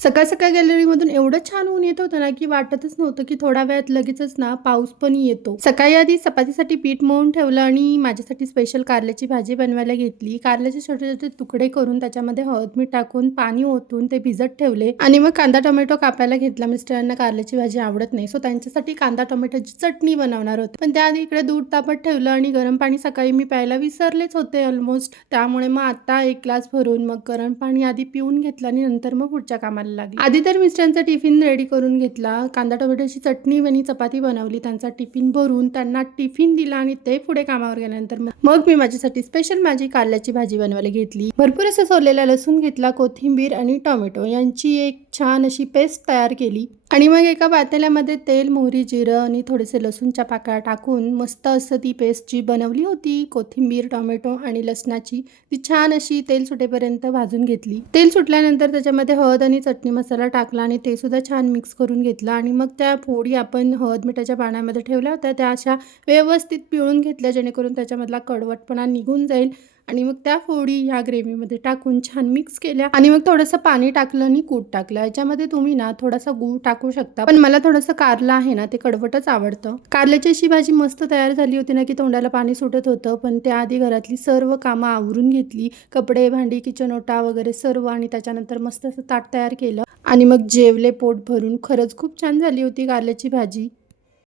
सकाळ सकाळ गॅलरीमधून एवढं छान ऊन येत होतं ना, की वाटतच नव्हतं की थोड्या वेळात लगेचच ना पाऊस पण येतो. सकाळी आधी चपातीसाठी पीठ मळून ठेवलं आणि माझ्यासाठी स्पेशल कारल्याची भाजी बनवायला घेतली. कारल्याचे छोटे छोटे तुकडे करून त्याच्यामध्ये हळद मीठ टाकून पाणी ओतून ते भिजत ठेवले आणि मग कांदा टोमॅटो कापायला घेतला. मिस्टरांना कारल्याची भाजी आवडत नाही, सो त्यांच्यासाठी कांदा टोमॅटोची चटणी बनवणार होते. पण त्याआधी इकडे दूध तापत ठेवलं आणि गरम पाणी सकाळी मी प्यायला विसरलेच होते ऑलमोस्ट. त्यामुळे मग आता एक ग्लास भरून मग गरम पाणी आधी पिऊन घेतलं आणि नंतर मग पुढच्या कामाला लागली. आधी तर मिस्टरांचा टिफिन रेडी करून घेतला, कांदा टोमॅटोची चटणी आणि चपाती बनवली, त्यांचा टिफिन भरून त्यांना टिफिन दिला आणि ते पुढे कामावर गेल्यानंतर मग मी माझ्यासाठी स्पेशल माझी कारल्याची भाजी बनवायला घेतली. भरपूर असं सोललेला लसूण घेतला, कोथिंबीर आणि टोमॅटो यांची एक छान अशी पेस्ट तयार केली आणि मग एका पातेल्यामध्ये तेल, मोहरी, जिरं आणि थोडेसे लसूणच्या पाकळ्या टाकून मस्त असं ती पेस्ट जी बनवली होती कोथिंबीर, टोमॅटो आणि लसणाची, ती छान अशी तेल सुटेपर्यंत भाजून घेतली. तेल सुटल्यानंतर त्याच्यामध्ये हळद आणि चटणी मसाला टाकला आणि ते सुद्धा छान मिक्स करून घेतला आणि मग त्या फोडी आपण हळद मिठाच्या पाण्यामध्ये ठेवल्या होत्या त्या अशा व्यवस्थित पिळून घेतल्या, जेणेकरून त्याच्यामधला कडवटपणा निघून जाईल आणि मग त्या फोडी ह्या ग्रेव्हीमध्ये टाकून छान मिक्स केल्या आणि मग थोडंसं पाणी टाकलं आणि कूट टाकलं. याच्यामध्ये तुम्ही ना थोडासा गूळ टाकू शकता, पण मला थोडंसं कारलं आहे ना ते कडवटच आवडतं. कारल्याची अशी भाजी मस्त तयार झाली होती ना, की तोंडाला पाणी सुटत होतं. पण त्याआधी घरातली सर्व कामं आवरून घेतली, कपडे, भांडी, किचन ओटा वगैरे सर्व, आणि त्याच्यानंतर मस्त असं ताट तयार केलं आणि मग जेवले पोट भरून. खरंच खूप छान झाली होती कारल्याची भाजी.